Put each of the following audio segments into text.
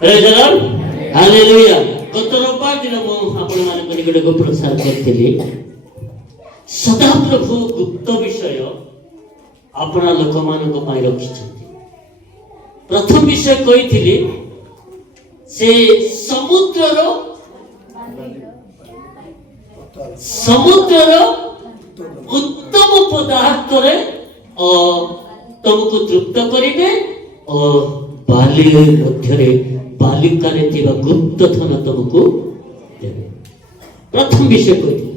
Praise the Lord. Hallelujah. ଗତ ରବିବାର ଦିନ ମୁଁ ଆପଣମାନଙ୍କ ନିକଟକୁ ପ୍ରଚାର କରିଥିଲି ସଦାପ୍ରଭୁ ଗୁପ୍ତ ବିଷୟ ଆପଣା ଲୋକମାନଙ୍କ ପାଇଁ ରଖିଛନ୍ତି। ପ୍ରଥମ ବିଷୟ କହିଥିଲି ସେ ସମୁଦ୍ରର ଉତ୍ତମ ପଦାର୍ଥରେ ତମକୁ ତୃପ୍ତ କରିବେ ଓ ବାଲି ମଧ୍ୟରେ ବାଲିକାରେ ଥିବା ଗୁପ୍ତ ଧନ ତମକୁ ଦେବେ। ପ୍ରଥମ ବିଷୟ କହିଥିଲି।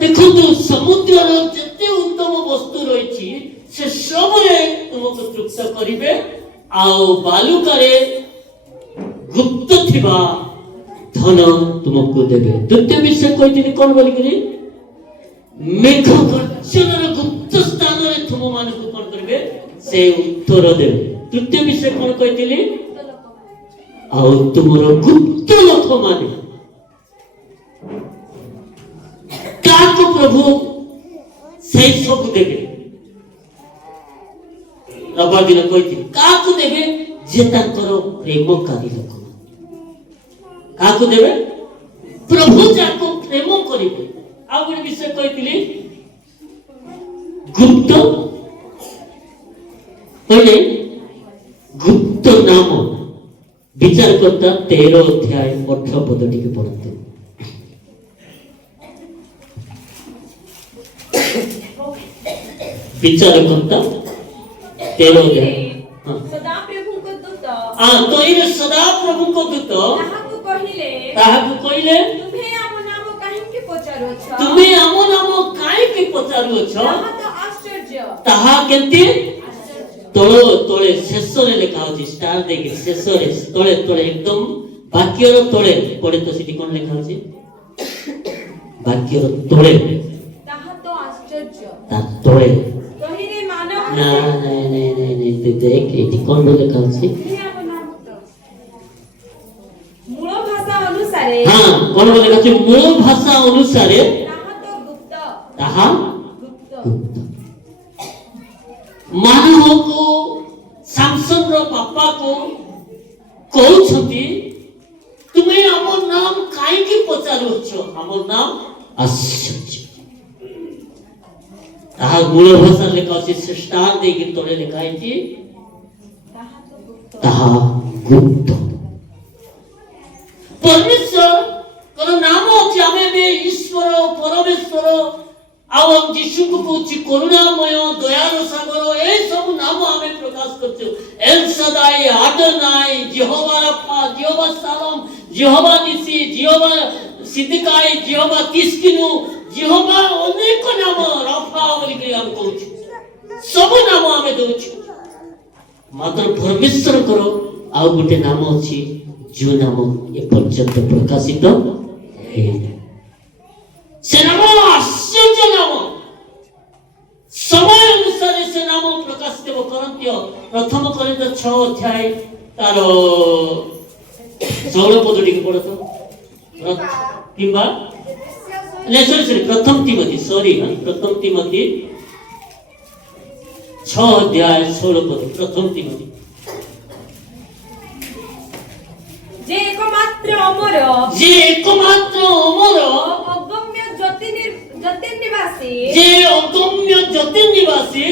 ଦେଖନ୍ତୁ ସମୁଦ୍ରର ଯେତେ ଉତ୍ତମ ବସ୍ତୁ ରହିଛି ସେ ସବୁରେ ତୁମକୁ ତୃପ୍ତ କରିବେ ଆଉ ବାଲୁକାରେ ଗୁପ୍ତ ଥିବା ଧନ ତୁମକୁ ଦେବେ। ଦ୍ୱିତୀୟ ବିଷୟ କହିଥିଲି କଣ ବୋଲିକରି ମେଘ ଗର୍ଜନର ଗୁପ୍ତ ସ୍ଥାନରେ ତୁମମାନଙ୍କୁ କଣ କରିବେ ସେ ଉତ୍ତର ଦେବେ। ତୃତୀୟ ବିଷୟ କଣ କହିଥିଲି ଆଉ ତୁମର ଗୁପ୍ତ ଲୋକମାନେ କାହାକୁ ପ୍ରଭୁ ସେଇ ସବୁ ଦେବେ। ରବିବାର ଦିନ କହିଥିଲି କାହାକୁ ଦେବେ ଯେ ତାଙ୍କର ପ୍ରେମକାରୀ ଲୋକମାନେ। କାହାକୁ ଦେବେ ପ୍ରଭୁ ଯାହାକୁ ପ୍ରେମ କରିବେ। ଆଉ ଗୋଟେ ବିଷୟ କହିଥିଲି ଗୁପ୍ତ କହିଲେ ଗୁପ୍ତ ନାମ ବିଚାରକର୍ତ୍ତା 13 ଅଧ୍ୟାୟ 18 ପଦ ଟିକେ ପଢନ୍ତୁ। ବିଚାରକର୍ତ୍ତା 13 ଅଧ୍ୟାୟ ସଦାପ୍ରଭୁଙ୍କ ଦୂତ ତ ଏଇରେ ସଦାପ୍ରଭୁଙ୍କ ଦୂତ ତାହାକୁ କହିଲେ ତୁମେ ଆମ ନାମ କାହିଁକି ପଚାରୁଅଛ? ତୁମେ ଆମ ନାମ କାହିଁକି ପଚାରୁଅଛ? ତାହା କେମିତି ତଳେ ଶେଷରେ ଲେଖା ଅଛି ଷ୍ଟାର ଦେଇକି ଶେଷରେ ତଳେ ଏକଦମ ବାକ୍ୟର ତଳେ ପଡେ ତ ସେଠି କଣ ଲେଖା ଅଛି ବାକ୍ୟର ତଳେ ତାହା ତ ଆଶ୍ଚର୍ଯ୍ୟ ତା ତଳେ ତହିଁରେ ମାନବ ନାଇଁ ଦେଖ ଏଠି କଣ ଲେଖା ଅଛି ମୂଳ ଭାଷା ଅନୁସାରେ କଣ ଲେଖା ଅଛି ମୂଳ ଭାଷା ଅନୁସାରେ ତାହା ଗୁପ୍ତ ମାନବକୁ ସାମସନର ବାପାକୁ କହୁଛନ୍ତି ତୁମେ ଆମ ନାମ କାହିଁକି ପଚାରୁଅଛ? ଆମ ନାମ ଆଶ୍ଚର୍ଯ୍ୟ। ତାହା ମୂଳ ଭାଷାରେ ଲେଖା ଅଛି ସେ ଷ୍ଟାର ଦେଇକି ତଳେ ଲେଖା ହେଇଛି ତାହା ଗୁପ୍ତ। ପରମେଶ୍ୱର ନାମ ଅଛି ଆମେ ଏବେ ଈଶ୍ୱର ପରମେଶ୍ୱର ଆଉ ଯୀଶୁଙ୍କୁ କହୁଛି କରୁଣାମୟ ଦୟାର ସାଗର ଏ ସବୁ ନାମ ଆମେ ପ୍ରକାଶ କରୁଛୁ। ଏଲ୍ ସଦାଇ ଆଡୋନାଇ ଯେହୋଭା ରାଫା ଯେହୋଭା ସାଲମ ଯେହୋଭା ନିସି ଯେହୋଭା ସିଦ୍ଦିକାଇ ଯେହୋଭା ତିସ୍କିନୁ ଯେହୋଭା ଅନେକ ନାମ ରାଫା ବୋଲିକି ଆମେ କହୁଛୁ। ସବୁ ନାମ ଆମେ ଦଉଛୁ ମାତ୍ର ପରମେଶ୍ୱରଙ୍କର ଆଉ ଗୋଟେ ନାମ ଅଛି ଯୋଉ ନାମ ଏପର୍ଯ୍ୟନ୍ତ ପ୍ରକାଶିତ ହେଇନି। ସେ ନାମ ଆଶ୍ଚର୍ଯ୍ୟ ନାମ। ସମୟ ଅନୁସାରେ ସେ ନାମ ପ୍ରକାଶିତ ହେବ। ପ୍ରଥମ କରିନ୍ଥ 6 ଅଧ୍ୟାୟ ତାର 16 ପଦ ଟିକେ ପଢତ କିମ୍ବା ପ୍ରଥମ ତିମୋଥୀ ପ୍ରଥମ ତିମୋଥୀ 6 ଅଧ୍ୟାୟ 16 ପଦ ପ୍ରଥମ ତିମୋଥୀ ଯେ ଏକମାତ୍ର ଅମର ଅଗମ୍ୟ ଜ୍ୟୋତିର୍ନିବାସୀ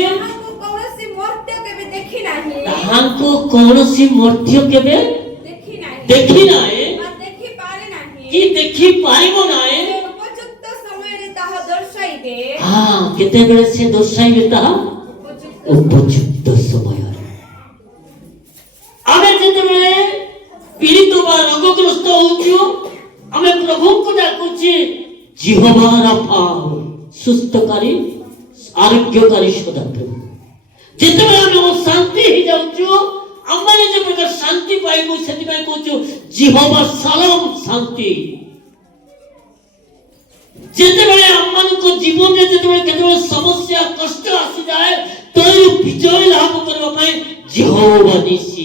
ତାହାଙ୍କୁ କୌଣସି ମର୍ତ୍ତ୍ୟ କେବେ ଦେଖି ନାହିଁ ବା ଦେଖି ପାରେ ନାହିଁ କି ଦେଖି ପାରିବ ନାହିଁ। ଉପଯୁକ୍ତ ସମୟରେ ତାହା ଦର୍ଶାଇବେ। କେତେବେଳେ ସେ ଦର୍ଶାଇବେ ତାହା ଉପଯୁକ୍ତ ସମୟରେ। ଆମେ ଯେତେବେଳେ ପୀଡ଼ିତ ବା ରୋଗଗ୍ରସ୍ତ ହଉଛୁ ଆମେ ପ୍ରଭୁଙ୍କୁ ଡାକୁଛି ଯେହୋଭା ରାଫା ସୁସ୍ଥକାରୀ ଆରୋଗ୍ୟକାରୀ ସଦାପ୍ରଭୁ। ଯେତେବେଳେ ଆମେ ଅଶାନ୍ତି ହେଇଯାଉଛୁ ଆମମାନେ ଯେ ପ୍ରକାର ଶାନ୍ତି ପାଇବୁ ସେଥିପାଇଁ କହୁଛୁ ଯେହୋଭା ସାଲମ ଶାନ୍ତି। ଯେତେବେଳେ ଆମମାନଙ୍କ ଜୀବନରେ ଯେତେବେଳେ କେତେବେଳେ ସମସ୍ୟା କଷ୍ଟ ଆସିଯାଏ ତୈରୁ ବିଜୟ ଲାଭ କରିବା ପାଇଁ ଯେହୋଭା ନିସି।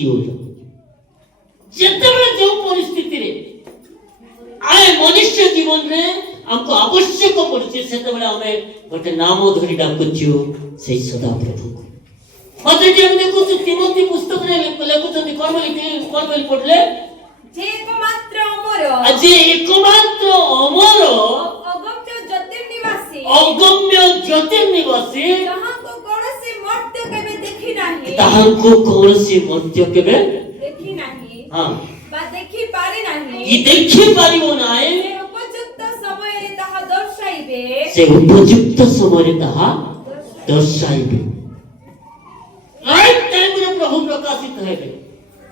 ଯେତେବେଳେ ଯେଉଁ ପରିସ୍ଥିତିରେ ଆମେ ମନୁଷ୍ୟ ଜୀବନରେ ଆମକୁ ଆବଶ୍ୟକ ପଡୁଛି ସେତେବେଳେ ଆମେ ଗୋଟେ ନାମ ଧରି ଡାକୁଛୁ ସେଇ ସଦାପ୍ରଭୁକୁ। मते हम देखो तिमोथी पुस्तक रे लेखुଛନ୍ତି कोन बोली पढले जे एकमात्र अमर जे एकमात्र अमर अगम्य ज्योतिर्निवासी अगम्य ज्योतिर्निवासी जहाको कौनसी मर्त्य केबे देखि नाही ताहाको कौनसी मर्त्य केबे देखि नाही हां बा देखि पारे नाही ई देखि पारिबो नाय से उपयुक्त समय रे ताहा दर्शाइबे से उपयुक्त समय रे ताहा दर्शाइबे राइट टाइम रे प्रभु प्रकाशित हेबे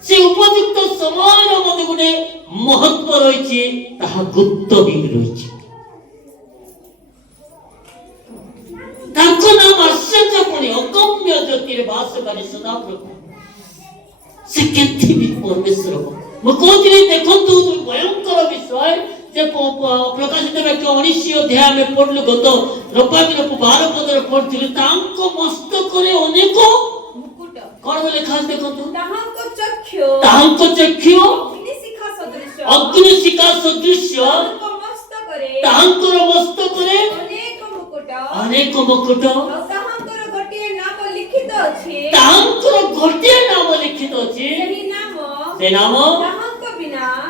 से उपयुक्त समय मते गुटे महत्व रहिछि ताहा गुप्त ही रहिछि ताको नाम आश्चर्य पड़ी अगम्य ज्योतिर वासकारी सदा प्रभु से केथि भी परमेश्वर को म कोथिले देखंतु भयंकर विषय जे प्रकाशित वाक्य 19 अध्याय में पढलु गत रविवार दिन 12 पदर पढथिलु तांको मस्तक रे अनेक मुकुट कोन लेखा देखंतु ताहाको चक्षु अग्नि शिखा सदृश ताहाको मस्तक रे तांकर मस्तक रे अनेक मुकुट ताहाकर गोटिए नाम लिखित अछि तांकर गोटिए नाम लिखित अछि सेही नाम से नाम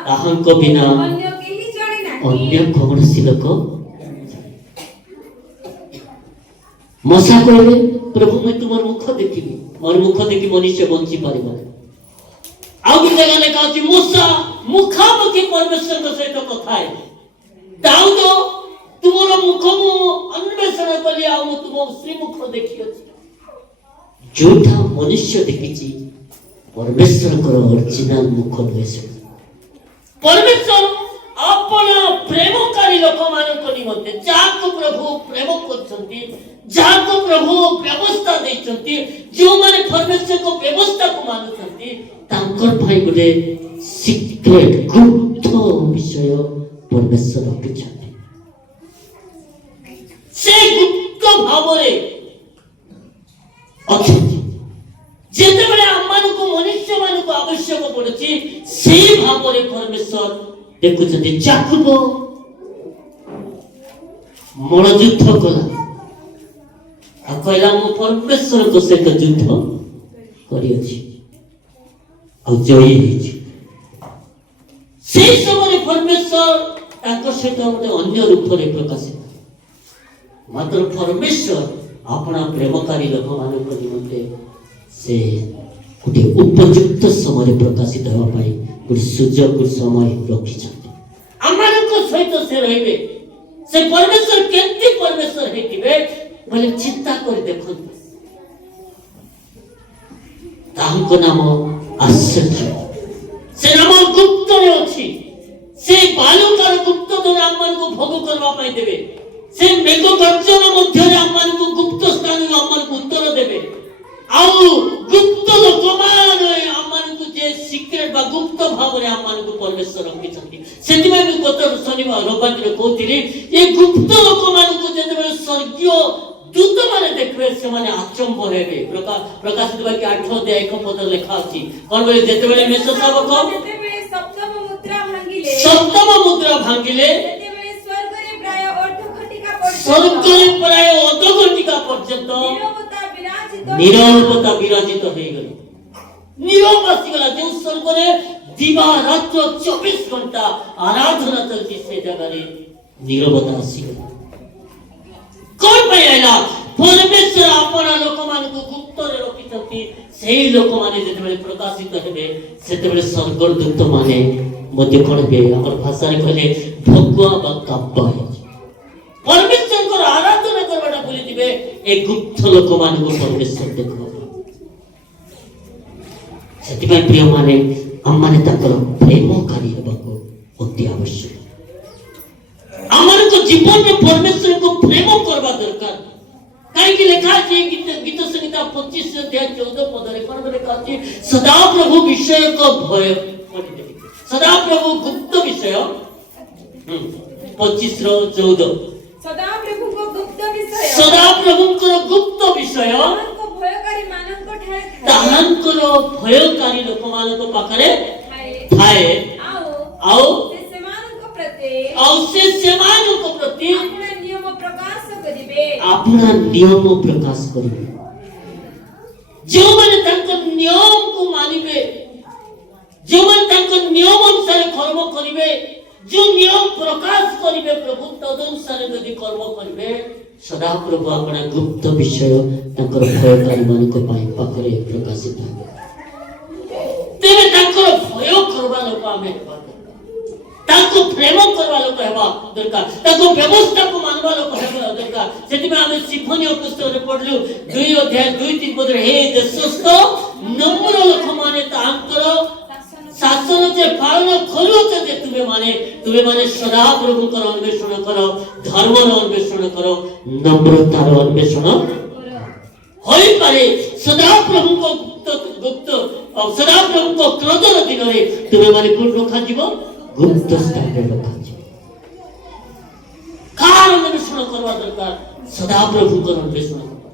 ताहाको बिना अन्य केही जाने नाही अन्य कौनसी लोक मसा कहले प्रभु मैं तुमर मुख देखिबी मोर मुख देखि मनुष्य बंची पारिबा आउ कि जगह लेखा अछि मूसा मुखामुखी परमेश्वर के सहित कथा है दाऊद तुमर मुख मु अन्वेषण कली आ मु तुम श्री मुख देखि अछि जोठा मनुष्य देखिछि परमेश्वर को ओरिजिनल मुख नसे परमेश्वर अपना प्रेमकारी लोक मानक निमंते जाको प्रभु प्रेम करछंती जाको प्रभु व्यवस्था दैछंती जो माने परमेश्वर को व्यवस्था को मानछंती तांकर भाई गुटे सीक्रेट गुप्त विषय परमेश्वर रखिछंती से गुप्त भावरे अछंती जेते बेले आम्मानको मनुष्य मानको आवश्यक पड़ुछि सेही भावरे परमेश्वर देखुछंती याकूब मोर युद्ध कला आ कहला मो परमेश्वर को सहित युद्ध करी अछि आ जय हेछि सेही समय परमेश्वर ताको सहित गोटे अन्य रूप रे प्रकाशित मात्र परमेश्वर अपना प्रेमकारी लोक मानक निमंते से गोटे उपयुक्त समय प्रकाशित होगा पाई गोटे सुजोग समय रखिछंती आमानको सहित से रहिबे से परमेश्वर केंति परमेश्वर हेतिबे बोले चिंता कर देखंतु तांको नाम आश्चर्य से नाम गुप्त रे अछि से बालुकार गुप्त धन आमानको भोग करबा पाई देबे से मेघ गर्जन मध्य रे आमानको गुप्त स्थान रे आमानको उत्तर देबे आउ गुप्त लोक माने आमानको जे सीक्रेट बा गुप्त भाव रे आमानको परमेश्वर रखिछंती सेति में गत शनिवार रविवार दिन कहतिली ए गुप्त लोक मानको जेते स्वर्गीय दूत माने देखबे से माने आचंब हेबे प्रकाशित वाक्य 8 अध्याय 1 पद लिखा अछि कोन बोले जेते बेले मेष शावक जेते बेले सप्तम मुद्रा भांगिले जेते बेले स्वर्ग रे प्राय अर्ध घटिका पर्यंत नीरवता विराजित हो गई नीरव आसीगला जो स्वर्ग रे दिवा रात 24 घंटा आराधना चलती से जगह रे नीरवता आसीगला कोन पयला परमेश्वर अपना लोक मान को गुप्त रे रखितंती सेही लोक माने जेते बेले प्रकाशित हेबे सेते बेले स्वर्गदूत माने मध्य कोन बे हमर भाषा रे कहले भगवा बा काब्बा परमेश्वर को आराधना करबाटा बोली दिबे ए गुप्त लोक मान को परमेश्वर देखबो सेति भाई प्रिय माने हम माने ताकर प्रेमकारी हेबाको अति आवश्यक हमर को जीवन में परमेश्वर को प्रेम करबा दरकार काई कि लिखा है गीत संहिता 25 अध्याय 14 पद रे कोन लिखा है सदा प्रभु विषय को भय सदा प्रभु गुप्त विषय 25 रो 14 सदा प्रभु को गुप्त विषय सदा प्रभु को गुप्त विषय को भयकारी मानन को ठाए ताहन को भयकारी लोक मान को पाखरे थाए आओ से सेमान को प्रति अपना नियम प्रकाश करिबे ଯେଉଁମାନେ ତାଙ୍କ ନିୟମକୁ ମାନିବେ, ଯେଉଁମାନେ ତାଙ୍କ ନିୟମ ଅନୁସାରେ କର୍ମ କରିବେ, ଯେଉଁ ନିୟମ ପ୍ରକାଶ କରିବେ ପ୍ରଭୁ ତଦନୁସାରେ ଯଦି କର୍ମ କରିବେ, ସଦାପ୍ରଭୁ ଆପଣା ଗୁପ୍ତ ବିଷୟ ତାଙ୍କର ଭୟକାରୀମାନଙ୍କ ପାଇଁ ପାଖରେ ପ୍ରକାଶିତ ହେବ। ତେବେ ତାଙ୍କର ଭୟ କରିବା ଲୋକ ଆମେ ହେବା ଦରକାର, ତାଙ୍କୁ ପ୍ରେମ କରିବା ଲୋକ ହେବା ଦରକାର, ତାଙ୍କ ବ୍ୟବସ୍ଥାକୁ ମାନବା ଲୋକ ହେବା ଦରକାର। ସେଥିପାଇଁ ଆମେ ସିମ୍ଫୋନୀୟ ପୁସ୍ତକରେ ପଢିଲୁ 2 ଅଧ୍ୟାୟ 2-3 ପଦରେ, ହେ ଦେଶସ୍ଥ ନମ୍ର ଲୋକମାନେ ତାଙ୍କର ଶାସନ ଯେ ପାଳନ କରୁଅଛ ଯେ ତୁମେ ମାନେ ସଦାପ୍ରଭୁଙ୍କର ଅନ୍ୱେଷଣ କର, ଧର୍ମର ଅନ୍ୱେଷଣ କର, ନମ୍ରତାର ଅନ୍ୱେଷଣ ହୋଇପାରେ। ସଦାପ୍ରଭୁଙ୍କ ସଦାପ୍ରଭୁଙ୍କ କ୍ରୋଧର ଦିନରେ ତୁମେ ମାନେ କୋଉଠି ରଖାଯିବ? ଗୁପ୍ତ ସ୍ଥାନରେ ରଖାଯିବ। କାହାର ଅନ୍ୱେଷଣ କରିବା ଦରକାର? ସଦାପ୍ରଭୁଙ୍କର ଅନ୍ୱେଷଣ କରିବା।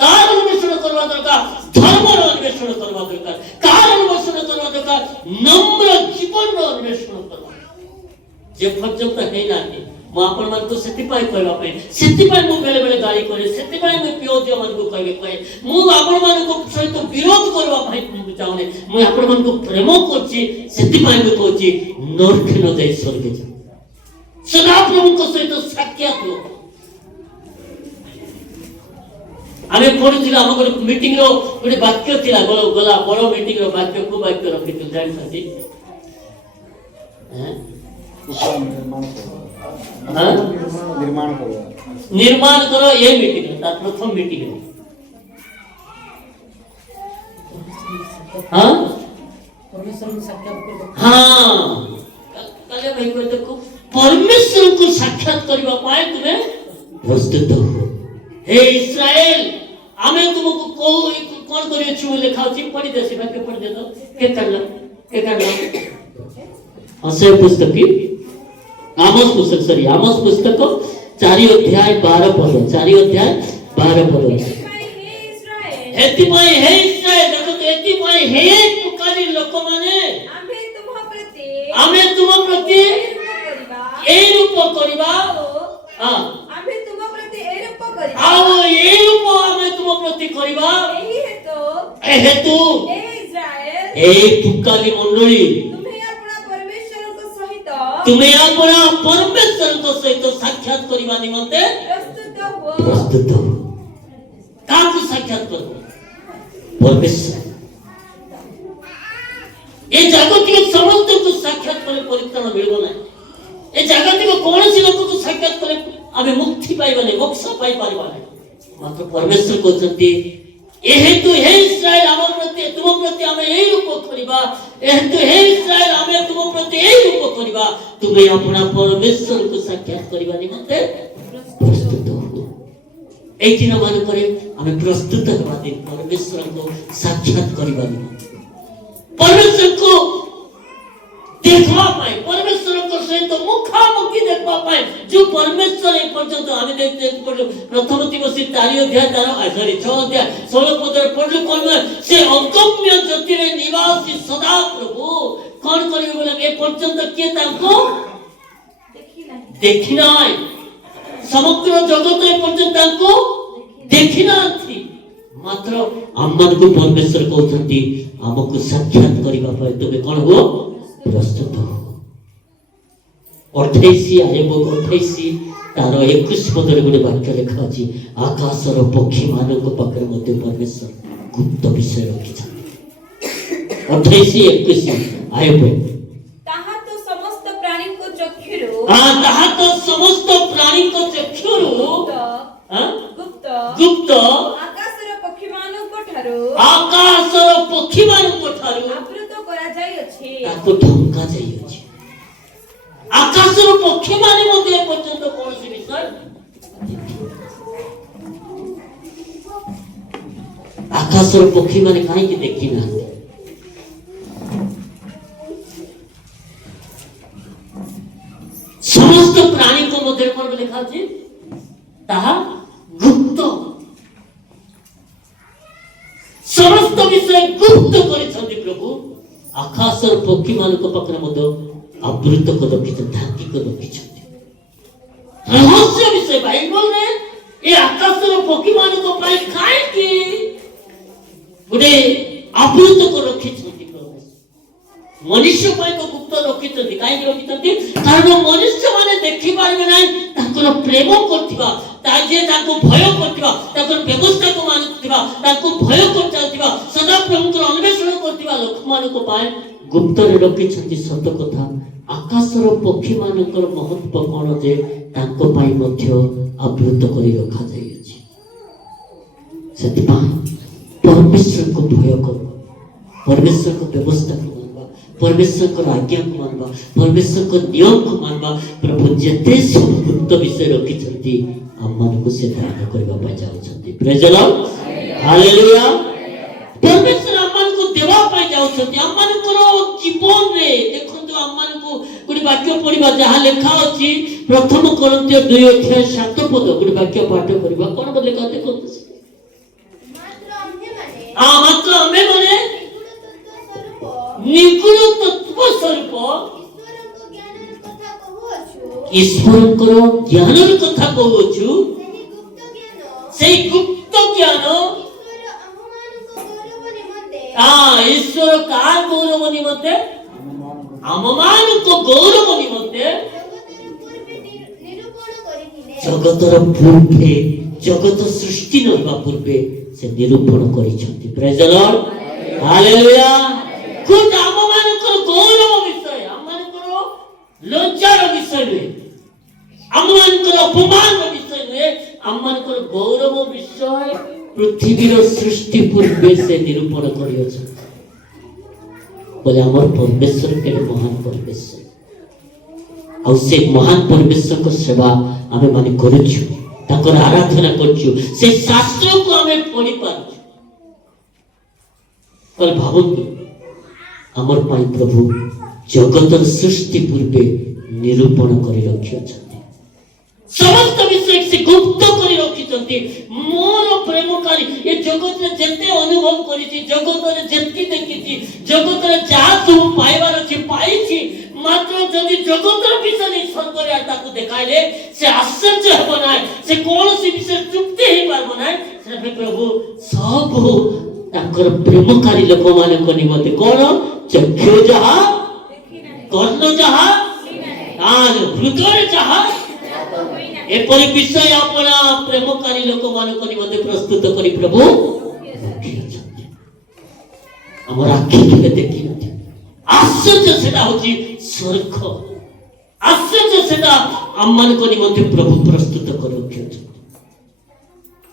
କାହାର ଅନ୍ୱେଷଣ କରିବା ଦରକାର? ଧର୍ମର ଅନ୍ୱେଷଣ କରିବା ଦରକାର। କାହାର ଅନ୍ୱେଷଣ କରିବା ଦରକାର? ନମ୍ର ଜୀବନର ଅନ୍ୱେଷଣ କରିବା। ଯେ ପର୍ଯ୍ୟନ୍ତ ହେଇନାହାନ୍ତି, ମୁଁ ଆପଣମାନଙ୍କୁ ସେଥିପାଇଁ କହିବା ପାଇଁ, ସେଥିପାଇଁ ମୁଁ ବେଳେ ବେଳେ ଗାଳି କରେ, ସେଥିପାଇଁ ମୁଁ ପିଓଜିମାନଙ୍କୁ କହେ, ମୁଁ ଆପଣମାନଙ୍କ ସହିତ ବିରୋଧ କରିବା ପାଇଁ ଚାହୁଁନି, ମୁଁ ଆପଣମାନଙ୍କୁ ପ୍ରେମ କରୁଛି। ସେଥିପାଇଁ ମୁଁ କହୁଛି ନରକେ ନ ଯାଇ ସ୍ୱର୍ଗେ ଯାଅ, ସଦାପ୍ରଭୁଙ୍କ ସହିତ ସାକ୍ଷାତ ହୁଅ। ଆମେ ପଢୁଥିଲୁ ଆମ ଗୋଟେ ମିଟିଂ ର ଗୋଟେ ବାକ୍ୟ ଥିଲା, ଗଲା ବଡ ମିଟିଂ ର ବାକ୍ୟ, କୋଉ ବାକ୍ୟ ରଖିଥିଲୁ ଜାଣିଛନ୍ତି? निर्माण करो ये मीटिंग प्रथम मीटिंग हाँ भाई देखो परमेश्वर को साक्षात करने पाए तुम्हें प्रस्तुत हो। हे इस्राएल आमे तुमको कौन करियो छु लिखा अछि पढ़ी देसी बाकी पढ़ी दे तो के करला हसे पुस्तक की आमोस पुस्तक 4 अध्याय 12 पद 4 अध्याय 12 पद हेतिमय हे इस्राएल देखो हेतिमय हे पुकारी लोक माने आमे तुम प्रति ए रूप करिबा हां आमे तुम प्रति ए रूप करिबा आओ ए रूप आमे तुम प्रति करिबा ए हेतु ए इस्राएल ए पुकारी मंडली तुम्हें अपना परमेश्वर को सहित साक्षात करने निमंते प्रस्तुत हो। काकु साक्षात करो? परमेश्वर। ये जागतिक समस्त को साक्षात करे परित्राण मिलबो ना। ये जागतिक कौन सी लोक को साक्षात करे आमे मुक्ति पाइबा नहीं, मोक्ष पाइ पारिबा नहीं। मात्र परमेश्वर को चंती एहेतु हे इस्राएल आम प्रति तुम प्रति आमे एई रूप करिबा, एहेतु हे इस्राएल आमे तुम प्रति एई रूप करिबा, तुमे अपना परमेश्वर को साक्षात करिबा निमंते प्रस्तुत हो। एई दिन मान करे आमे प्रस्तुत हेबा दिन परमेश्वर को साक्षात करिबा निमंते, परमेश्वर को देखवा पाए, परमेश्वर को सहित मुखामुखी देखवा पाए। जो परमेश्वर ए पर्यंत आमे देखते प्रथम तिमोथी 4 अध्याय 6 अध्याय 16 पद पढ़लु कोन से अगम्य ज्योति रे निवासी सदा प्रभु कोन करियो बोले ए पर्यंत के ताको देखि नाही, समग्र जगत ए पर्यंत ताको देखि नाथि। मात्र आम्मान को परमेश्वर कहउछंती हमको साक्षात करिबा पाए तुमे कोन हो प्रस्तुत हो। 28 आयब 28 तार 21 पदरे गोटे वाक्य लिखा अछि आकाशर पक्षी मानक पाखरे मध्ये परमेश्वर गुप्त विषय रखिछथि। 28-21 आयब ताहा तो समस्त प्राणी को चक्षुरु ताहा तो समस्त प्राणी को चक्षुरु गुप्त गुप्त आकाशर पक्षी मानक ठारू आवृत करा जाय अछि, ताको ढंका जाय अछि। आकाशर पक्षी माने मध्ये पर्यंत कोनसी विषय आकाशर पक्षी माने काहे कि देखि ना समस्त प्राणी को मध्ये कोन लिखा अछि ताहा गुप्त समस्त विषय गुप्त करिसथि प्रभु। आकाशर पक्षी मानक पाखरे मध्ये आवृत को रखिछथि, ढांकी को रखिछथि। रहस्य विषय बाइबल रे ए आकाशर पक्षी मानक पाई काहे कि गोटे आवृत को रखिछंती मनुष्य पाई को गुप्त रखिछंती काई रखिछंती कारण मनुष्य माने देखि पारबे नै ताकर प्रेम करथिबा ता जे ताको भय करथिबा ताकर व्यवस्था को मानथिबा ताको भय करथिबा सदा प्रभु को अन्वेषण करथिबा लोक मान को पाए गुप्त रे रखिछंती सत कथा आकाशर पक्षी मानकर महत्व कोन जे ताको पाई मध्य आवृत करी रखा जाय अछि सेति परमेश्वर को भय कर परमेश्वर को व्यवस्था को मानवा परमेश्वर को आज्ञा को मानवा परमेश्वर को नियम को मानवा प्रभु जते सब गुप्त विषय रखी छथि हमन को से ध्यान करबा पाई जाउ छथि प्रेज द लॉर्ड हालेलुया परमेश्वर हमन को देवा पाई जाउ छथि हमन को जीवन रे देखंतु हमन को गुडी वाक्य पढिबा जहा लेखा अछि प्रथम कोरिन्थिय 2:7 पद गुडी वाक्य पाठ करबा कोन बोले कहते कोन मात्र हमें माने निगुण तत्व स्वरूप ईश्वर को ज्ञान कथा कहूछु से गुप्त ज्ञान ईश्वर का गौरव निमंते आममान को गौरव निमंते जगतर पूर्वे जगत सृष्टि नवा पूर्वे से निरूपण करिसथि प्रेज द लॉर्ड हालेलुया खुद आम मानकर गौरव विषय आम मानकर लज्जार विषय नुहे आम मानकर अपमान विषय नुहे आम मानकर गौरव विषय पृथ्वीर सृष्टि पूर्वे से निरूपण करिसथि बोले हमर परमेश्वर के महान परमेश्वर आ से महान परमेश्वर को सेवा आमे माने करूछु ताकर आराधना करछु से शास्त्र को हमें पढ़ी पारछु पर भावନ୍ତୁ हमर पाई प्रभु जगतर सृष्टि पूर्वे निरूपण करी रखिछथि समस्त विषय से गुप्त करी रखिछथि मोर प्रेमकारी ये जगत रे जते अनुभव करिछि जगत रे जति देखिछि जगत रे जा सब पाइबार अछि पाइछि मात्र जदि जगतर विषय स्वर्ग रे ताको देखाइले से आश्चर्य हेबो नै से कोनोसी विषय चुप्ति हे पारबो नै से प्रभु सब ताकर प्रेमकारी लोक मानक निमते कोन चक्षु जहा कर्ण जहा कान हृदय जहा एपरि विषय अपना प्रेमकारी लोक मानक निमते प्रस्तुत करी प्रभु हमर आखि के देखि नथि आश्चर्य सेटा होची स्वर्ग आश्चर्य सेटा हमन को निमते प्रभु प्रस्तुत कर रखिछ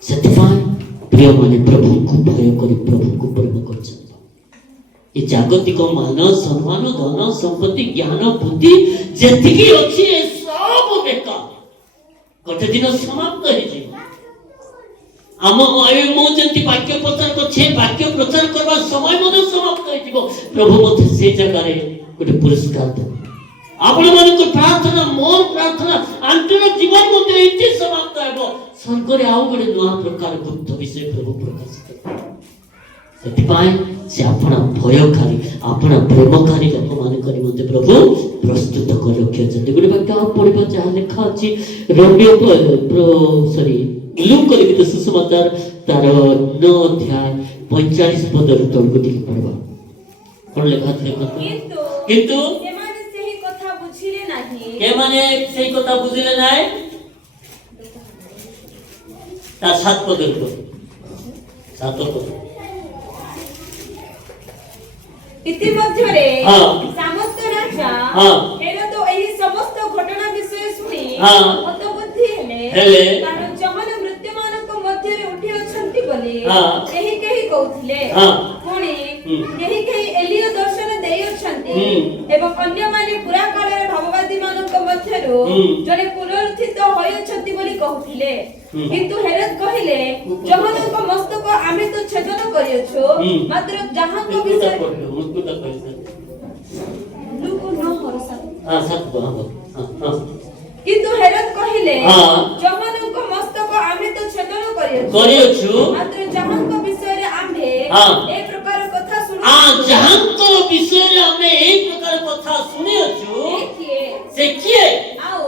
सेतिफाई प्रिय माने प्रभु को भय करी प्रभु को प्रेम करछ ये जागतिक मान सम्मान धन संपत्ति ज्ञान बुद्धि जेतिकी अछि ए सब बेकार गोटे दिन समाप्त हो जे आम मो जंती वाक्य प्रचार करछे वाक्य प्रचार करबा समय मने समाप्त हो जिवो प्रभु मते से जगह रे गोटे पुरस्कार दे आपण मन को प्रार्थना मोर प्रार्थना अंतर जीवन मते इति समाप्त हेबो स्वर्ग रे आउ गोटे नया प्रकार गुप्त विषय प्रभु प्रकाश करे सेति पाए से अपना भयकारी अपना प्रेमकारी लोक मान करी मते प्रभु प्रस्तुत कर रखियो जते गोटे वाक्य पढिबा जहा लिखा अछि रोमियो सॉरी लूक लिखित सुसमाचार तार 9 अध्याय 45 पद रे तळको टिके पढबा कोन लेखा छै किंतु के माने सही कथा बुझिले नाही के माने सही कथा बुझिले नाही ता 7 पद रे 7 पद इतिमध्ये समस्त राजा हेले तो एही समस्त घटना विषय सुनी हतबुद्धि हेले कारण जमन मृत्युमान को मध्य रे उठी अछंती बोले एही केही कहउथिले पुणी एही केही एलियो दर्शन देई अछंती एवं अन्य माने पुरा काल रे भगवती मान को मध्य रो जने पुनरुत्थित होय अछंती बोली कहउथिले किंतु हेरोद कहिले जमन को मस्तक आमे तो छेदन करियछो मात्र जहां को विषय लूक न हरसा किंतु हेरोद कहिले जमन को मस्तक आमे तो छेदन करियछो मात्र जहां को विषय रे आमे ए प्रकार कथा सुनि जहां को विषय रे आमे ए प्रकार कथा सुनियछो से किए आओ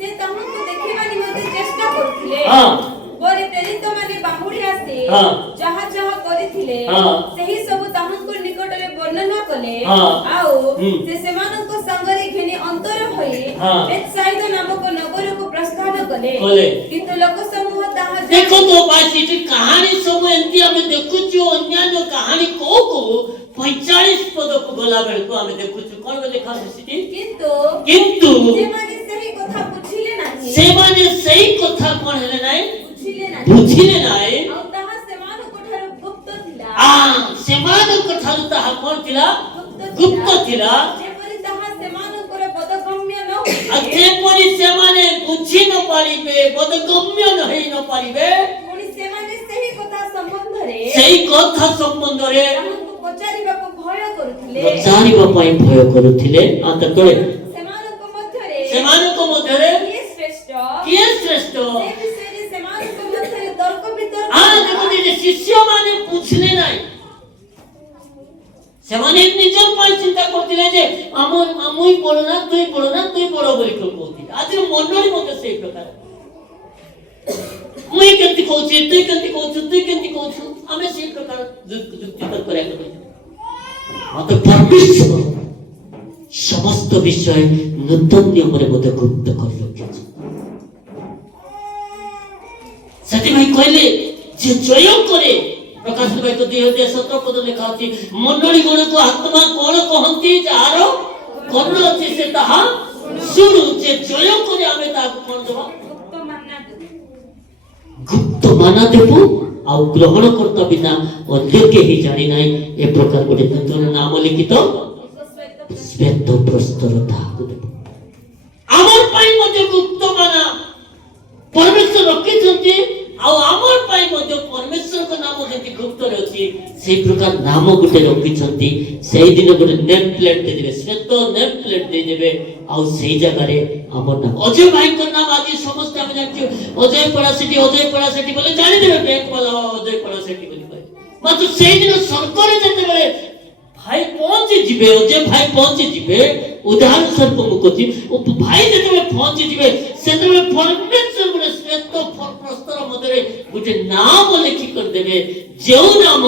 से तमन को देखिबा निमते चेष्टा करथिले बोले प्रेरित माने बाहुडी आसे जहा जहा करिथिले ସେମାନଙ୍କ ସାଙ୍ଗରେ ଘେନି ଅନ୍ତର ହୋଇ ହଁ। ବେତ୍ସାଇଦା ନାମକ ନଗରକୁ ପ୍ରସ୍ଥାନ କଲେ କଲେ। କିନ୍ତୁ ଲୋକ ସମୂହ ତାହା देखो तो बात इठी कहानी सब एंती हमें देखुछु अन्यान्य कहानी को 45 पद को गला बेल को हमें देखुछु कोन में लिखा है କିନ୍ତୁ ସେମାନେ ସେହି କଥା ବୁଝିଲେ ନାହିଁ से माने सही कथा कोन हेले नाही ବୁଝିଲେ ନାହିଁ बुझिले नाही ଆଉ ତାହା ସେମାନଙ୍କ ଠାରୁ ଗୁପ୍ତ ଥିଲା सेमान कथा ताहा कोन थिला गुप्त थिला ଯେପରି ତାହା ସେମାନଙ୍କର ବୋଧଗମ୍ୟ ନ ହୁଏ जेपरि सेमाने बुझी न पारिबे बोधगम्य न हेई न पारिबे ପୁଣି ସେମାନେ ସେହି କଥା ସମ୍ବନ୍ଧରେ सही कथा संबंध रे ତାହାଙ୍କୁ ପଚାରିବାକୁ ଭୟ କରୁଥିଲେ ପଚାରିବା ପାଇଁ ଭୟ କରୁଥିଲେ ତଳେ ସେମାନଙ୍କ ମଧ୍ୟରେ କିଏ ଶ୍ରେଷ୍ଠ ସେ ବିଷୟରେ ସେମାନଙ୍କ ମଧ୍ୟରେ ତର୍କ ବିତର୍କ ଦେଖନ୍ତୁ ଯେ ଶିଷ୍ୟ ମାନେ ବୁଝିଲେ ନାହିଁ ସେମାନେ ନିଜ ପାଇଁ ଚିନ୍ତା କରୁଥିଲେ ଯେ ମୁଇଁ ବଡ଼ ନା ତୁଇ ବଡ଼ ବୋଲି କହୁଥିଲେ ଆଜି ମଣ୍ଡଳୀ ମଧ୍ୟ ସେଇ ପ୍ରକାର ମୁଇଁ କେମିତି କହୁଛି ତୁଇ କେମିତି କହୁଛୁ ଆମେ ସେଇ ପ୍ରକାର ଯୁକ୍ତି ତର୍କ କରିବାକୁ मात्र परमेश्वर समस्त विषय नूतन नियम रे मते गुप्त कर रखे सती भाई कहले जे जय करे प्रकाश भाई को 2017 पद लिखा अछि मंडली गुण को आत्मा कोन कहंती जारो कर्ण अछि से ताहा सुनु जे जय करे आमे ता कोन देबा गुप्त माना देबो आ ग्रहण करता बिना अन्य के ही जानी नहीं ए प्रकार गोटे नूतन नाम लिखित श्वेत प्रस्तर आमर पाई मध्य गुप्त माना परमेश्वर रखी छथि आ आमर पाई मध्य परमेश्वर को नाम जेति गुप्त रे अछि सेही प्रकार नाम गोटे रखी छथि सेही दिन गोटे नेम प्लेट दे देबे श्वेत नेम प्लेट दे देबे आ सेही जगह रे आमर नाम अजय भाई को नाम आज समस्त हम जानछु अजय परासेटी बोले जानि देबे बैंक वाला अजय परासेटी बोली कहे मात्र सेही दिन सरकार जते बेले भाई पहुंचे जिबे अजय भाई पहुंचे जिबे उदाहरण स्वरूप मु कहछि ओ भाई जते बेले पहुंचे जिबे सेते बेले परमेश्वर बोले श्वेत प्रस्तर मधरे गुटे नाम लिखि कर देबे जेउ नाम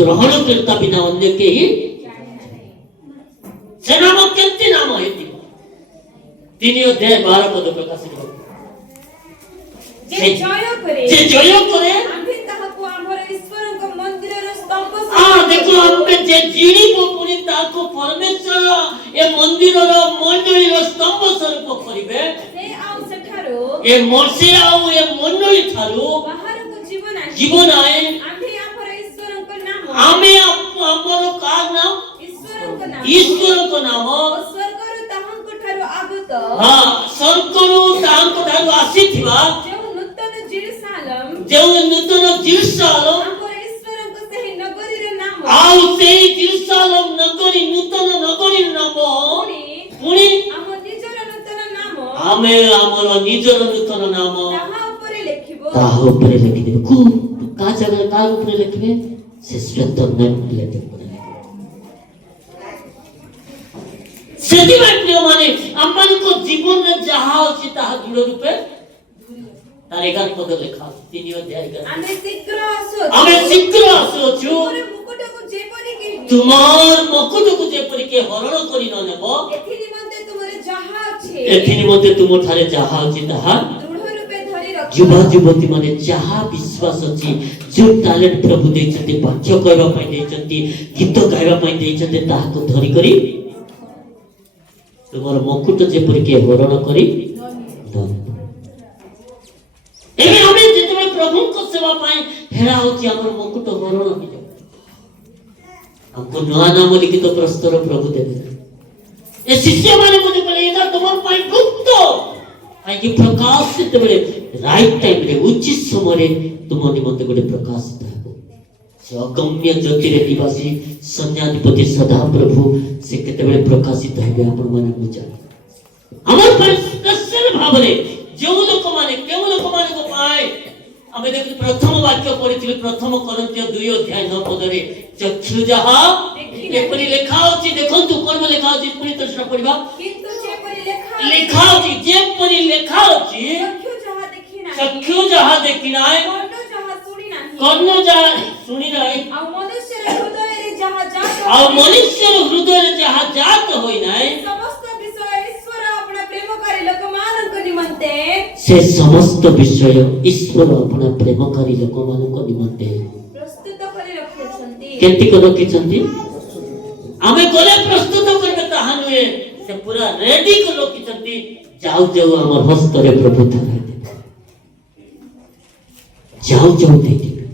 ग्रहण करता बिना अन्य के ही से नाम केते नाम हेति 3 अध्याय 12 पद प्रकाशित हो जे जय करे आम्ही ताहाको आमर ईश्वरଙ୍କ ମନ୍ଦିରର ସ୍ତମ୍ଭ देखो हमके जे जीणी पुनी ताको परमेश्वर ए मंदिरର मंडलीର स्तंभ स्वरूप करिवे से आउ सेठारो ए मोरसे आउ ए मंडली थारु बाहरको जीवन आए आम्ही आमर ईश्वरଙ୍କ नाम आमे हमर का नाम ईश्वरଙ୍କ नाम स्वर्गरु ताहाଙ୍କ ठारो आगत स्वर्गरु ताहाଙ୍କ ठारो आसीथिबा जो नूतन जेरूसालम आमर ईश्वरଙ୍କ ସେହି ନଗରୀର ନାମ आउ सेही जेरूसालम नगरी नूतन नगरी नाम पुणी ଆମ ନିଜର ନୂତନ ନାମ आमे हमर निजर नूतन नाम ताहा ऊपर लिखि देबे को का जगह का ऊपर लिखबे से श्वेत नेम प्लेट ऊपर सेदी प्रिय माने अमन को जीवन में जहा अछि ताहा दृढ़ रूपे तार 11 पद लिखा 3 अध्याय आमे शीघ्र आसु छु तुमार मुकुट को जेपरि के हरण करि न नेबो एथि निमंते तुम थारे जहा अछि ताहा दृढ़ रूपे धरि रख युवा युवती माने जहा विश्वास अछि जो टैलेंट प्रभु देछथि वाक्य कहबा पई देछथि गीत गायबा पई देछथि ताहा को धरि करी तुमर मुकुट जेपरि के हरण करी एबे हमें जेतबे प्रभु को सेवा पाए हेरा होची हमर मुकुट हरण हो जाय हमको नया नाम लिखित प्रस्तर प्रभु देबे ए शिष्य माने मुझे कहले एदा तुमर पाए गुप्त आई कि प्रकाश जेतबे राइट टाइम रे उचित समय रे तुम निमंते गोटे प्रकाशित हेबो से अगम्य ज्योतिर निवासी संज्ञाधिपति सदा प्रभु से केतबे प्रकाशित हेबे आपण माने बुझा हमर पर स्पेशल भाव रे जो लोक माने केव लोक माने को पाए आमे देखि प्रथम वाक्य पढिथिले प्रथम कोरिन्थिय 2 अध्याय 9 पद रे चक्षु जहा एपरि लेखा होची देखंतु कोन लेखा होची पुनी दर्शन पढिबा किंतु जेपरि लेखा होची जेपरि लेखा होची चक्षु जहा देखि नाय कर्ण जहा सुनी नाय आ मनुष्यर हृदय रे जहाँ जात ଆଉ ମନୁଷ୍ୟର ହୃଦୟରେ ଯାହା ଜାତ ହୋଇନାହିଁ समस्त विषय ईश्वर अपना प्रेमकारी ଲୋକମାନଙ୍କ ନିମନ୍ତେ ସେ ସମସ୍ତ ବିଷୟ ଈଶ୍ୱର ଆପଣା ପ୍ରେମକାରୀ ଲୋକମାନଙ୍କ ନିମନ୍ତେ ପ୍ରସ୍ତୁତ କରି ରଖିଛନ୍ତି। କେମିତି କରି ରଖିଛନ୍ତି? ଆମେ ଗଲେ ପ୍ରସ୍ତୁତ କରିବେ ତାହା ନୁହେଁ, ସେ ପୁରା ରେଡି କରି ରଖିଛନ୍ତି। ଯାଉ ଯାଉ ଆମର ହସ୍ତରେ ପ୍ରଭୁ ଧରାଇ ଦେବେ, ଯାଉ ଯାଉ ଦେଇଦେବେ।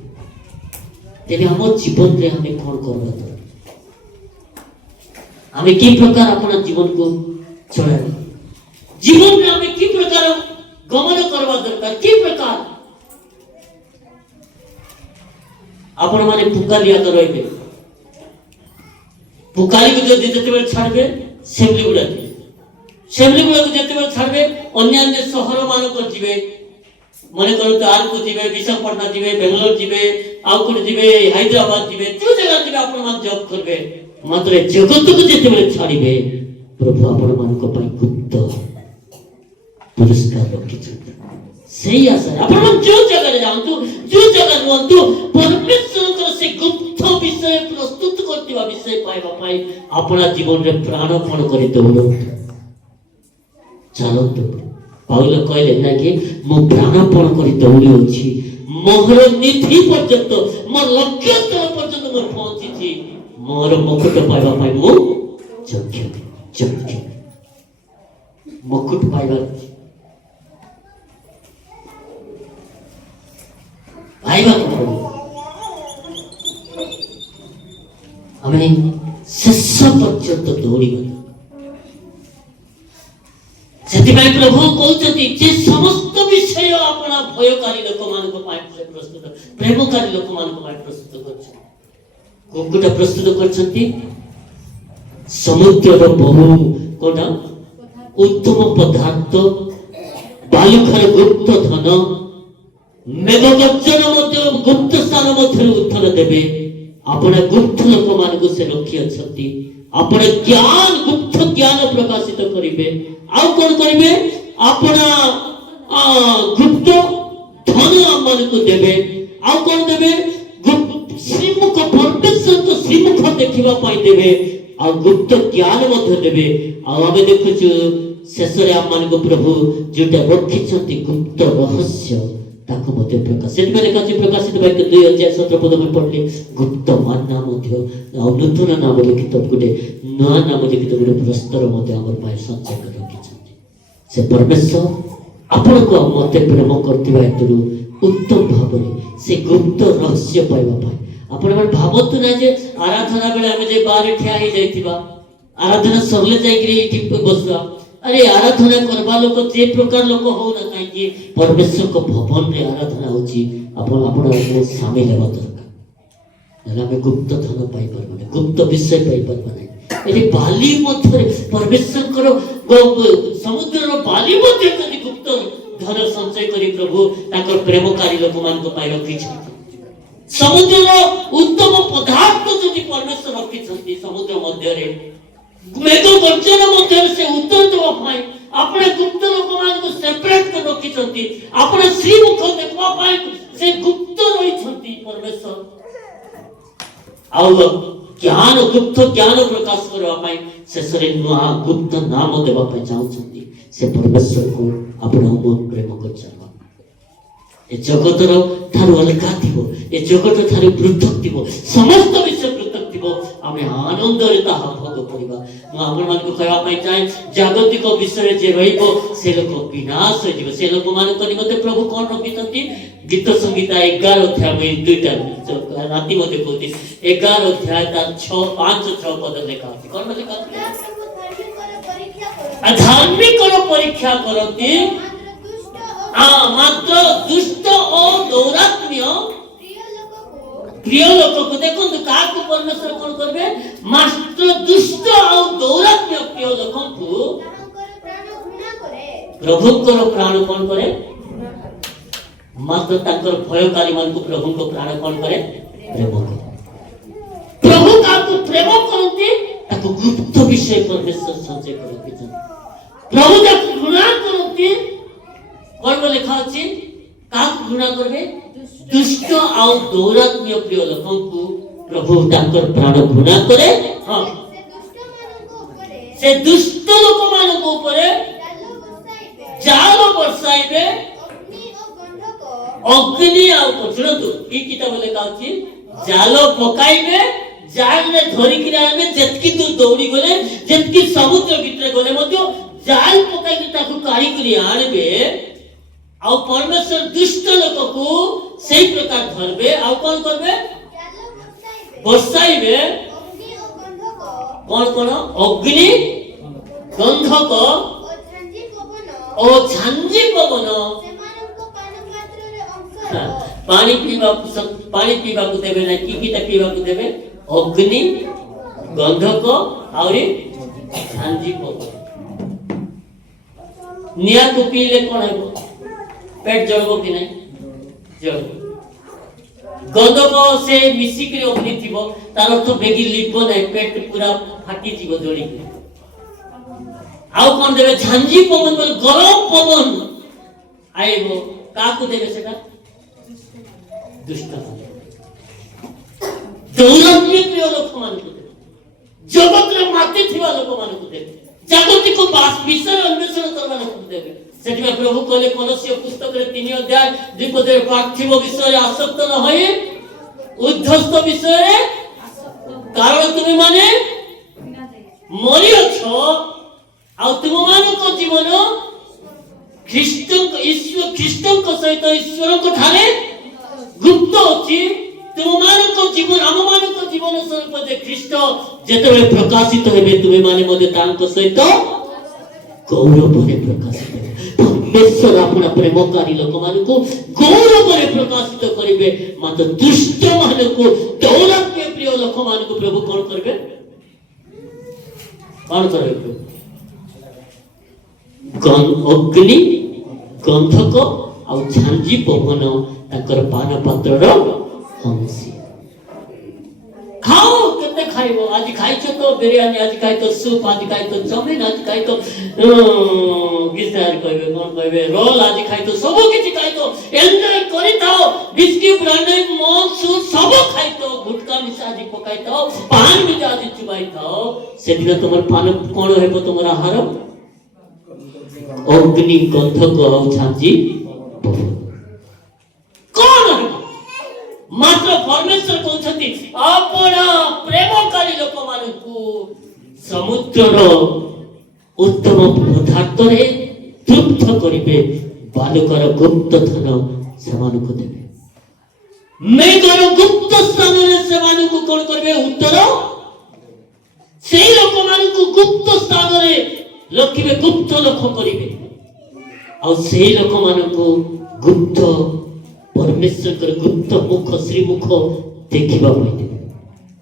ତେବେ ଆମ ଜୀବନରେ ଆମେ କଣ କରିବା ଦରକାର? ଆମେ କି ପ୍ରକାର ଆପଣ ଜୀବନକୁ ଚଳାଇବା? ଜୀବନରେ ଆମେ କି ପ୍ରକାର ଗମନ କରିବା ଦରକାର? କି ପ୍ରକାର ଆପଣ ମାନେ ପୁକାଲିଆ ରହିବେ? ପୁକାଲିକୁ ଯଦି ଯେତେବେଳେ ଛାଡିବେ ସେମଲି ଗୁଡାକୁ ଯେତେବେଳେ ଛାଡିବେ ଅନ୍ୟାନ୍ୟ ସହର ମାନଙ୍କ ଯିବେ, ମନେ କରନ୍ତୁ ଆରକୁ ଯିବେ, ବିଶାଖାପାଟଣା ଯିବେ, ବେଙ୍ଗଲୋର ଯିବେ, ଆଉ କୋଉଠି ଯିବେ, ହାଇଦ୍ରାବାଦ ଯିବେ, ଯୋଉ ଜାଗାରେ ଯିବେ ଆପଣ ମାନେ ଜବ୍ କରିବେ। ମାତ୍ର ଜଗତକୁ ଯେତେବେଳେ ଛାଡିବେ ପ୍ରଭୁ ଆପଣ ମାନଙ୍କ ପାଇଁ ଗୁପ୍ତ ପୁରସ୍କାର ରଖିଛନ୍ତି। ସେଇ ଆଶାରେ ଆପଣ ଯୋଉ ଜାଗାରେ ଯାଆନ୍ତୁ, ଯୋଉ ଜାଗାରେ ରୁହନ୍ତୁ, ପରମେଶ୍ୱରଙ୍କର ସେ ଗୁପ୍ତ ବିଷୟ ପ୍ରସ୍ତୁତ କରିଥିବା ବିଷୟ ପାଇବା ପାଇଁ ଆପଣ ଜୀବନରେ ପ୍ରାଣପଣ କରି ଦୌଡ଼ନ୍ତୁ, ଚାଲନ୍ତୁ। ପାଉଲ କହିଲେ ନା କି ମୁଁ ପ୍ରାଣପଣ କରି ଦୌଡ଼ି ଅଛି, ମୋର ନିଧି ପର୍ଯ୍ୟନ୍ତ, ମୋ ଲକ୍ଷ୍ୟ ସ୍ଥଳ ପର୍ଯ୍ୟନ୍ତ ମୁଁ ପହଞ୍ଚିଛି। ମୋର ମୁକୁଟ ପାଇବା ପାଇଁ ମୁଁ ଯୋଗ୍ୟ ମୁକୁଟ ପାଇବାର ଅଛି। ପାଇବାକୁ ପଡ଼ିବ। ଆମେ ଶେଷ ପର୍ଯ୍ୟନ୍ତ ଦୌଡ଼ିବା। ସେଥିପାଇଁ ପ୍ରଭୁ କହୁଛନ୍ତି ଯେ ସମସ୍ତ ବିଷୟ ଆପଣ ଭୟକାରୀ ଲୋକମାନଙ୍କ ପାଇଁ ପ୍ରସ୍ତୁତ, ପ୍ରେମକାରୀ ଲୋକମାନଙ୍କ ପାଇଁ ପ୍ରସ୍ତୁତ କରିଛନ୍ତି। କୋଉଟା ପ୍ରସ୍ତୁତ କରିଛନ୍ତି? ସମୁଦ୍ରର ବହୁ କୋଉଟା ଉତ୍ତମ ପଦାର୍ଥ, ବାଲୁଖାର ଗୁପ୍ତ ଧନ, ମେଘ ଗର୍ଜନ ମଧ୍ୟ ଗୁପ୍ତ ସ୍ଥାନ ମଧ୍ୟରେ ଉତ୍ତର ଦେବେ। ଆପଣ ଗୁପ୍ତ ଲୋକମାନଙ୍କୁ ସେ ରଖିଅଛନ୍ତି। ଆପଣ ଜ୍ଞାନ, ଗୁପ୍ତ ଜ୍ଞାନ ପ୍ରକାଶିତ କରିବେ। ଆଉ କଣ କରିବେ? ଆପଣ ଗୁପ୍ତ ଧନ ଆମମାନଙ୍କୁ ଦେବେ। ଆଉ କଣ ଦେବେ? ଶ୍ରୀମୁଖ, ପରମେଶ୍ୱରଙ୍କ ଶ୍ରୀମୁଖ ଦେଖିବା ପାଇଁ ଦେବେ। ଆଉ ଗୁପ୍ତ ଜ୍ଞାନ ମଧ୍ୟ ଦେବେ। ଆଉ ଆମେ ଦେଖୁଛୁ ଶେଷରେ ଆମମାନଙ୍କୁ ପ୍ରଭୁ ଯୋଉଟା ରଖିଛନ୍ତି ଗୁପ୍ତ ରହସ୍ୟ ତାକୁ ମଧ୍ୟ ପ୍ରକାଶ। ସେଥିପାଇଁ ଲେଖା ଅଛି ପ୍ରକାଶିତ ବାକ୍ୟ 2:17 ଆମେ ପଢିଲେ ଗୁପ୍ତ ମାନ୍ନା ମଧ୍ୟ ଆଉ ନୂତନ ନାମ ଲିଖିତ ଗୋଟେ ନୂଆ ନାମ ଲିଖିତ ଗୋଟେ ପ୍ରସ୍ତର ମଧ୍ୟ ଆମର ପାଇଁ ସଞ୍ଚୟ କରି ରଖିଛନ୍ତି। ସେ ପରମେଶ୍ୱର ଆପଣଙ୍କୁ ଆଉ ମତେ ପ୍ରେମ କରୁଥିବା ହେତୁରୁ ଉତ୍ତମ ଭାବରେ ସେ ଗୁପ୍ତ ରହସ୍ୟ ପାଇବା ପାଇଁ ଆପଣମାନେ ଭାବନ୍ତୁ ନା ଯେ ଆରାଧନା ବେଳେ ଆମେ ଯେ ବାହାରେ ଠିଆ ହେଇଯାଇଥିବା, ଆରାଧନା ସରିଲେ ଯାଇକିରି ଏଇଠି ବସିବା। अरे आराधना करवा लोक जे प्रकार लोक हो ना कहीं परमेश्वर भवन रे आराधना होची आपण शामिल हेबा दरकार। हमें गुप्त धन पाई परबने, गुप्त विषय पाई परबने। एले बाली मध्य परमेश्वर समुद्र बाली मध्य जदि गुप्त धन संचय करी प्रभु ताकर प्रेमकारी लोक मान को पाई रखी छथि। समुद्र उत्तम पदार्थ जदि परमेश्वर रखी छथि समुद्र मध्य रे मेघ गर्जन मध्य से उत्तर देवा पाई अपने गुप्त लोक मान को सेपरेट कर रखी छथि। अपने श्रीमुख देखवा पाई से गुप्त रही छथि परमेश्वर। आउ ज्ञान, गुप्त ज्ञान प्रकाश करवा पाई शेषरे नुआ गुप्त नाम देवा पाई चाहउछथि। से परमेश्वर को अपना मन प्रेम कर चलवा। ए जगतर थारु अलगा थिबो, ए जगत थारु पृथक थिबो, समस्त विषय पृथक थिबो। आमे आनंद रे ताहा भोग करिबा। मु आपण मान को कहवा पाई चाहे जागतिक विषय जे रहिबो से लोक विनाश हो जिवो। से लोक मान को निमते प्रभु कोन रखितंती गीत संगीता 11 अध्याय में दुईटा राति मध्ये कहती 11 अध्याय तार 5-6 पद लेखा अछि। कोन लेखा अछि? धार्मिक परीक्षा करती मात्र दुष्ट और दौरात्म्य प्रिय लोक को देखो क्या परमेश्वर कौन करबे? मात्र दुष्ट और दौरात्म्य प्रिय लोक को प्रभु को प्राण कौन करे? मात्र ताकर भयकारी मान को प्रभु को प्राण कौन करे? प्रेम करे। प्रभु का प्रेम करते ताको गुप्त विषय परमेश्वर संचय करके प्रभु जब घृणा करते कौन लिखा अछि? का घृणा करबे? दुष्ट और दौरात्म्य प्रिय लोक को प्रभु तांकर प्राण घृणा करे हां से दुष्ट लोक मानक ऊपर जाल बरसाइबे अग्नि आ सुनतु ई किताब लेखा अछि जाल पकाइबे जाल रे धरि कि आमे जेतकी दूर दौड़ी गले जेतकी समुद्र भितर गले मध्य जाल पकाइ कि ताकू काढी करी आनबे आ परमेश्वर दुष्ट लोक को सही प्रकार धरबे आ कोन करबे बरसाइबे कौन कौन अग्नि गंधक और झांझी पवन पानी पीवा को देबे ना की पीवा को देबे अग्नि गंधक और झांझी पवन निया को पीले कौन है पेट जळबो कि नहीं जळबो गंधक से मिसिक अग्नि थी तार अर्थ बेगी लिप ना पेट पूरा फाटी जीव जड़ी आउ कौन देवे झांझी पवन बोल गरम पवन आइबो काकू देवे सेटा दुष्ट दौरात्म्य प्रिय लोक मान को देवे जगत रे माते थिबा लोक मान को देवे जागतिक बास विषय अन्वेषण करबा लोक देवे सेठी में प्रभु कहले कलसीय पुस्तक रे 3 अध्याय 2 पद रे पार्थिव विषय आसक्त न होय उद्धस्त विषय कारण तुम माने मरि अछो आ तुम मानक जीवन ख्रीष्टन को सहित ईश्वर को ठारे गुप्त अछि तुम मानक जीवन आम मानक जीवन स्वरूप जे ख्रीष्ट जेतेबेले प्रकाशित हेबे तुमे माने मध्ये तांको सहित गौरव रे प्रकाशित परमेश्वर अपना प्रेमकारी लोक मानकु गौरव रे प्रकाशित करिवे मात्र दुष्ट मानकु दौरात्म्य प्रिय लोक मानकु प्रभु कोन करबे अग्नि गंधक आ झांझी पवन ताकर पान पात्रर हंसी खाओ केते खाइबो आज खाइछो तो बिरयानी आज खाइ तो सूप आज खाइ तो चाउमिन आज खाइ तो गिसार कहबे कोन कहबे रोल आज खाइ तो सब किछि खाइ तो एन्जॉय करि थाओ बिस्की ब्रांडेड मॉल सूप सब खाइ तो गुटका मिसाजी पकाइ थाओ पान मिसाजी चुबाइ थाओ सेदिन तमर पान कोन हेबो तमर आहार अग्नि गंधक आ झांझी कोन मात्र परमेश्वर कहते अपना प्रेमकारी लोक मानकु समुद्रर उत्तम पदार्थ रे तृप्त करिवे बालकर गुप्त धन सेमानकु देबे मेघर गुप्त स्थान रे सेमानकु कोन करबे उत्तर सेही लोक मानकु गुप्त स्थान रे लखिबे गुप्त लोक करिवे आ सेही लोक मानकु गुप्त परमेश्वर गुप्त मुख श्रीमुख देखिबा पाइबे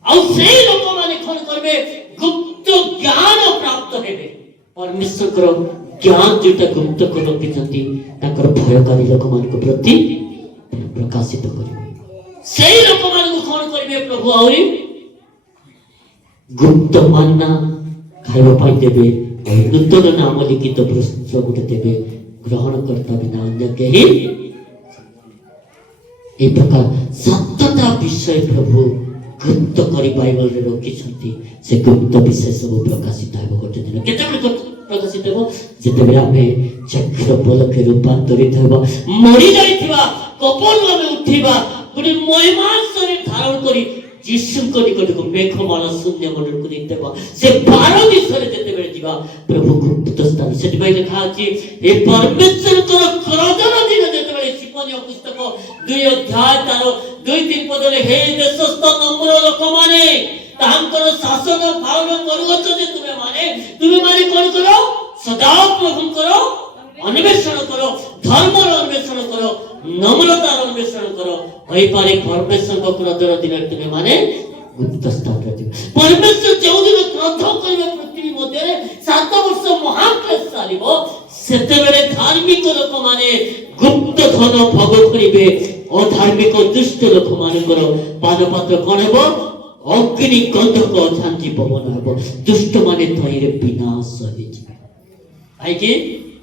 आ सेही लोक माने कोन करबे गुप्त ज्ञान प्राप्त हेबे परमेश्वर ज्ञान जेटा गुप्त को रखिछंती ताकर भयकारी लोक मान को प्रति प्रकाशित करिवे सेही लोक मान को कोन करबे प्रभु आउरी गुप्त मानना खाइबा पाइ देबे नूतन नाम लिखित पुस्तक गुटे देबे ग्रहण करता बिना अन्य केही ए प्रकार सत्यता विषय प्रभु गुप्त करी बाइबल रे रखिछंती से गुप्त विषय सब प्रकाशित हेबो गोटे दिन केते प्रकाशित हेबो जेतेबे आमे चक्र पलक रूपांतरित हेबो मरि जाइथिबा कपल आमे उठिबा गुडी महिमा शरीर धारण करी यीशु को निकट को मेघमाला शून्य मंडल को देबा से 12 विषय जेतेबे जीवा प्रभु गुप्त स्थान सेति बाइ लिखा अछि ए परमेश्वर को क्रोधन दिन जेतेबे शिपन्य पुस्तक 2 अध्याय तारो 2-3 पद रे हे देशस्थ नम्र लोक माने तांकर शासन पालन करूछ जे तुमे माने कोन करो सदा प्रभु करो अन्वेषण करो धर्म अन्वेषण करो नम्रता अन्वेषण करो होई पारे परमेश्वर को क्रोधन दिन तुमे माने गुप्त स्थान रे परमेश्वर जो दिन क्रोध करिवे पृथ्वी मध्ये 7 वर्ष महाक्लेश चालिबो सेतेबेले धार्मिक लोक माने गुप्त धन भोग करिवे अधार्मिक दुष्ट लोक मानकर पानपात्र कोन हेबो अग्नि गंधक झांझी पवन हेबो दुष्ट माने धैर्य विनाश होई जिवे आइ कि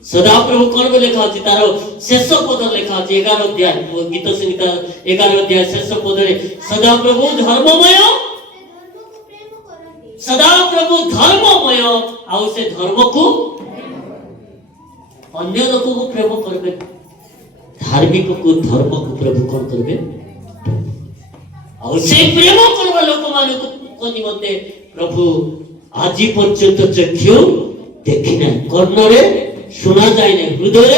सदाप्रभु कौन बोले लिखा अछि तारो शेष पद लिखा अछि 11 अध्याय गीत संहिता 11 अध्याय शेष पद रे सदाप्रभु धर्ममय सदाप्रभु धर्ममय आउ से धर्म को अन्य लोक को प्रेम करबे धार्मिक को धर्म को प्रभु कौन करबे आउ से प्रेम करबा लोक मान को निमते प्रभु आजि पर्यंत चक्षु देखि ना कर्ण रे सुना जाए नहीं हृदय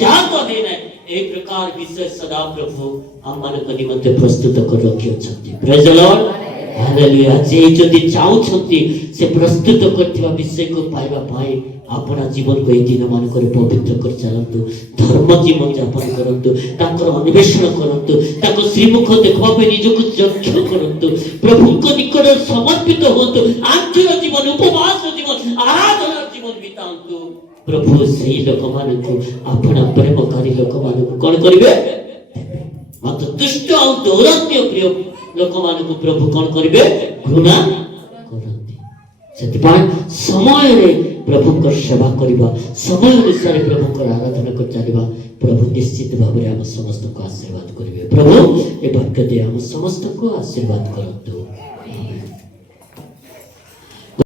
जात है नहीं एक प्रकार विषय सदा प्रभु हम मान को निमते प्रस्तुत कर रखी अछंती प्रेज द लॉर्ड हालेलुया जे जदि चाहू छंती से प्रस्तुत करथिबा विषय को पाइबा पाए अपना जीवन को ए दिन मान कर पवित्र कर चलंतु धर्म जीवन यापन करंतु ताकर अन्वेषण करंतु ताको श्रीमुख देखबा पे निजको जक्ष करंतु प्रभु को निकट समर्पित होतु आंचल जीवन उपवास जीवन आराधना जीवन बितांतु प्रभु सही लोक मान को अपना प्रेमकारी लोक मान को कोन करिवे मात्र दुष्ट और दौरात्म्य प्रिय लोक मान को प्रभु कोन करिवे घृणा करंती सेतिपाय समय रे प्रभु को सेवा करिबा समय अनुसार प्रभु को आराधना कर चलिबा प्रभु निश्चित भाव रे हम समस्त को आशीर्वाद करिवे प्रभु ए वाक्य दे हम समस्त को आशीर्वाद करंतु।